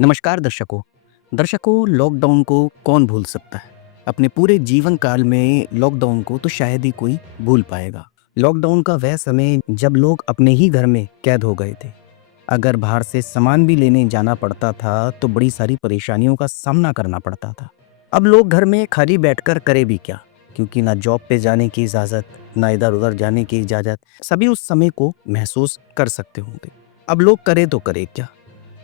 नमस्कार दर्शकों लॉकडाउन को कौन भूल सकता है। अपने पूरे जीवन काल में लॉकडाउन को तो शायद ही कोई भूल पाएगा। लॉकडाउन का वह समय जब लोग अपने ही घर में कैद हो गए थे। अगर बाहर से सामान भी लेने जाना पड़ता था तो बड़ी सारी परेशानियों का सामना करना पड़ता था। अब लोग घर में खाली बैठकर करे भी क्या, क्योंकि ना जॉब पे जाने की इजाज़त, ना इधर उधर जाने की इजाज़त। सभी उस समय को महसूस कर सकते होंगे। अब लोग करे तो करे क्या।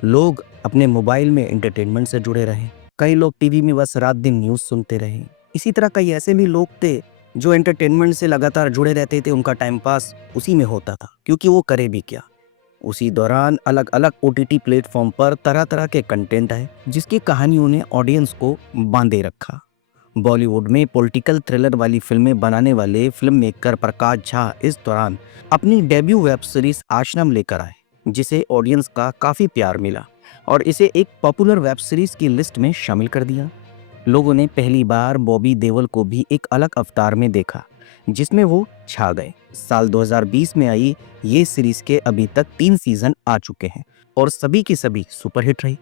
लोग अपने मोबाइल में एंटरटेनमेंट से जुड़े रहे। कई लोग टीवी में बस रात दिन न्यूज़ सुनते रहे। इसी तरह कई ऐसे भी लोग थे जो एंटरटेनमेंट से लगातार जुड़े रहते थे। उनका टाइम पास उसी में होता था, क्योंकि वो करे भी क्या। उसी दौरान अलग अलग ओटीटी प्लेटफॉर्म पर तरह तरह के कंटेंट आए, जिसकी कहानियों ने ऑडियंस को बांधे रखा। बॉलीवुड में पॉलिटिकल थ्रिलर वाली फिल्में बनाने वाले फिल्म मेकर प्रकाश झा इस दौरान अपनी डेब्यू वेब सीरीज आश्रम लेकर आए, जिसे ऑडियंस का काफ़ी प्यार मिला और इसे एक पॉपुलर वेब सीरीज की लिस्ट में शामिल कर दिया। लोगों ने पहली बार बॉबी देओल को भी एक अलग अवतार में देखा, जिसमें वो छा गए। साल 2020 में आई ये सीरीज के अभी तक 3 सीजन आ चुके हैं और सभी की सभी सुपरहिट रही।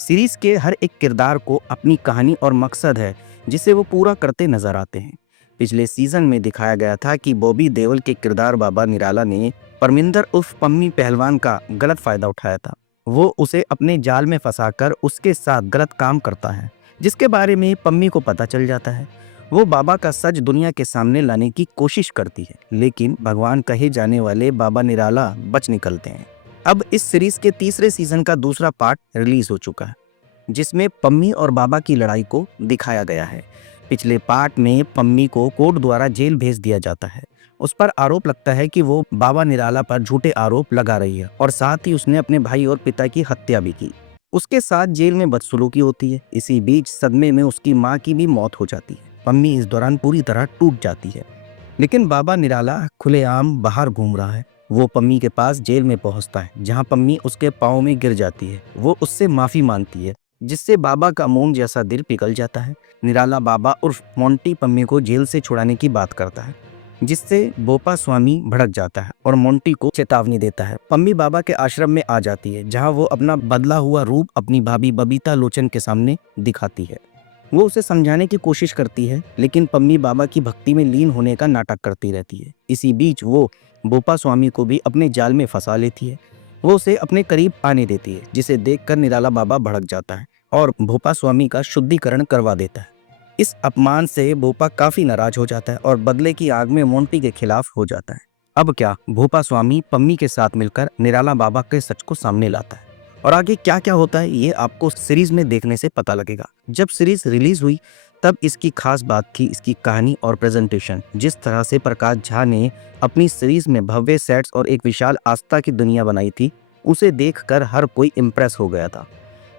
सीरीज के हर एक किरदार को अपनी कहानी और मकसद है, जिसे वो पूरा करते नजर आते हैं। पिछले सीजन में दिखाया गया था कि बॉबी देओल के किरदार बाबा निराला ने परमिंदर उर्फ पम्मी पहलवान का गलत फायदा उठाया था। वो उसे अपने जाल में फंसाकर उसके साथ गलत काम करता है, जिसके बारे में पम्मी को पता चल जाता है। वो बाबा का सच दुनिया के सामने लाने की कोशिश करती है, लेकिन भगवान कहे जाने वाले बाबा निराला बच निकलते हैं। अब इस सीरीज के तीसरे सीजन का दूसरा पार्ट रिलीज हो चुका है, जिसमें पम्मी और बाबा की लड़ाई को दिखाया गया है। पिछले पार्ट में पम्मी को कोर्ट द्वारा जेल भेज दिया जाता है। उस पर आरोप लगता है कि वो बाबा निराला पर झूठे आरोप लगा रही है और साथ ही उसने अपने भाई और पिता की हत्या भी की। उसके साथ जेल में बदसलूकी होती है। इसी बीच सदमे में उसकी माँ की भी मौत हो जाती है। पम्मी इस दौरान पूरी तरह टूट जाती है, लेकिन बाबा निराला खुलेआम बाहर घूम रहा है। वो पम्मी के पास जेल में पहुंचता है, जहां पम्मी उसके पाँव में गिर जाती है। वो उससे माफी मांगती है, जिससे बाबा का मोम जैसा दिल पिघल जाता है। निराला बाबा उर्फ मोंटी पम्मी को जेल से छुड़ाने की बात करता है, जिससे बोपा स्वामी भड़क जाता है और मोंटी को चेतावनी देता है। पम्मी बाबा के आश्रम में आ जाती है, जहां वो अपना बदला हुआ रूप अपनी भाभी बबीता लोचन के सामने दिखाती है। वो उसे समझाने की कोशिश करती है, लेकिन पम्मी बाबा की भक्ति में लीन होने का नाटक करती रहती है। इसी बीच वो बोपा स्वामी को भी अपने जाल में फंसा लेती है। वो उसे अपने करीब आने देती है, जिसे देखकर निराला बाबा भड़क जाता है और भोपा स्वामी का शुद्धिकरण करवा देता है। इस अपमान से भोपा काफी नाराज हो जाता है और बदले की आग में मोंटी के खिलाफ हो जाता है। अब क्या, भोपा स्वामी पम्मी के साथ मिलकर निराला बाबा के सच को सामने लाता है और आगे क्या क्या होता है ये आपको सीरीज में देखने से पता लगेगा। जब सीरीज रिलीज हुई तब इसकी खास बात थी इसकी कहानी और प्रेजेंटेशन। जिस तरह से प्रकाश झा ने अपनी सीरीज में भव्य सेट्स और एक विशाल आस्था की दुनिया बनाई थी, उसे देखकर हर कोई इम्प्रेस हो गया था।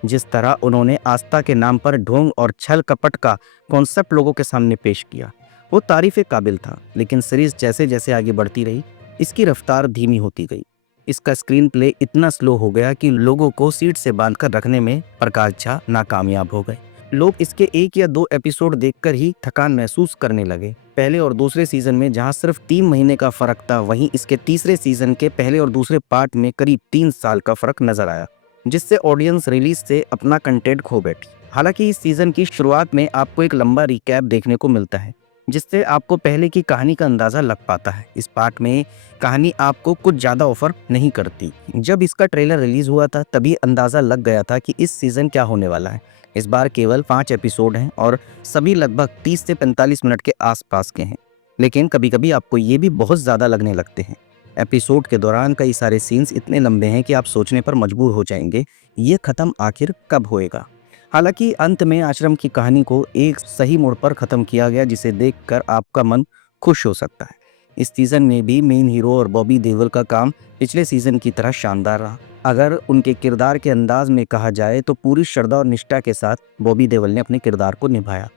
जिस तरह उन्होंने आस्था के नाम पर ढोंग और छल कपट का कॉन्सेप्ट लोगों के सामने पेश किया, वो तारीफ काबिल था। लेकिन सीरीज जैसे जैसे आगे बढ़ती रही, इसकी रफ्तार धीमी होती गई। इसका स्क्रीन प्ले इतना स्लो हो गया कि लोगों को सीट से बांधकर रखने में प्रकाश झा नाकामयाब हो गए। लोग इसके 1 या 2 एपिसोड देखकर ही थकान महसूस करने लगे। पहले और दूसरे सीजन में जहां सिर्फ 3 महीने का फर्क था, वहीं इसके तीसरे सीजन के पहले और दूसरे पार्ट में करीब 3 साल का फर्क नजर आया, जिससे ऑडियंस रिलीज से अपना कंटेंट खो बैठी। हालांकि इस सीजन की शुरुआत में आपको एक लंबा रिकैप देखने को मिलता है, जिससे आपको पहले की कहानी का अंदाजा लग पाता है। इस पार्ट में कहानी आपको कुछ ज्यादा ऑफर नहीं करती। जब इसका ट्रेलर रिलीज हुआ था तभी अंदाजा लग गया था कि इस सीजन क्या होने वाला है। इस बार केवल 5 एपिसोड हैं और सभी लगभग 30 से 45 मिनट के आसपास के हैं, लेकिन कभी कभी आपको ये भी बहुत ज्यादा लगने लगते हैं। एपिसोड के दौरान कई सारे सीन्स इतने लंबे हैं कि आप सोचने पर मजबूर हो जाएंगे, ये खत्म आखिर कब होएगा। हालांकि अंत में आश्रम की कहानी को एक सही मोड़ पर खत्म किया गया, जिसे देखकर आपका मन खुश हो सकता है। इस सीजन में भी मेन हीरो और बॉबी देओल का काम पिछले सीजन की तरह शानदार रहा। अगर उनके किरदार के अंदाज में कहा जाए तो पूरी श्रद्धा और निष्ठा के साथ बॉबी देओल ने अपने किरदार को निभाया।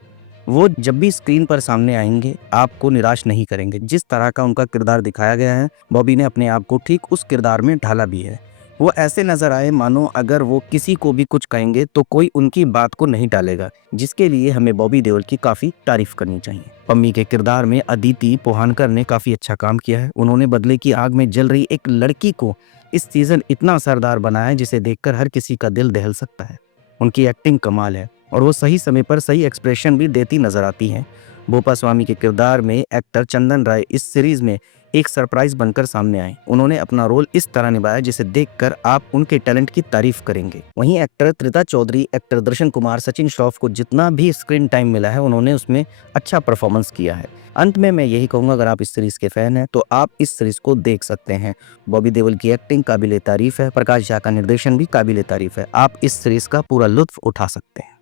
वो जब भी स्क्रीन पर सामने आएंगे आपको निराश नहीं करेंगे। जिस तरह का उनका किरदार दिखाया गया है, बॉबी ने अपने आप को ठीक उस किरदार में ढाला भी है। वो ऐसे नजर आए मानो अगर वो किसी को भी कुछ कहेंगे तो कोई उनकी बात को नहीं टालेगा, जिसके लिए हमें बॉबी देओल की काफी तारीफ करनी चाहिए। पम्मी के किरदार में अदिति पोहानकर ने काफी अच्छा काम किया है। उन्होंने बदले की आग में जल रही एक लड़की को इस सीजन इतना असरदार बनाया है, जिसे देखकर हर किसी का दिल दहल सकता है। उनकी एक्टिंग कमाल है और वो सही समय पर सही एक्सप्रेशन भी देती नजर आती हैं। बोपा स्वामी के किरदार में एक्टर चंदन राय इस सीरीज में एक सरप्राइज बनकर सामने आए। उन्होंने अपना रोल इस तरह निभाया जिसे देखकर आप उनके टैलेंट की तारीफ करेंगे। वहीं एक्टर त्रिता चौधरी, एक्टर दर्शन कुमार, सचिन श्रॉफ को जितना भी स्क्रीन टाइम मिला है उन्होंने उसमें अच्छा परफॉर्मेंस किया है। अंत में मैं यही कहूंगा, अगर आप इस सीरीज के फैन हैं तो आप इस सीरीज को देख सकते हैं। बॉबी देओल की एक्टिंग काबिले तारीफ है, प्रकाश झा का निर्देशन भी काबिले तारीफ है। आप इस सीरीज का पूरा लुत्फ उठा सकते हैं।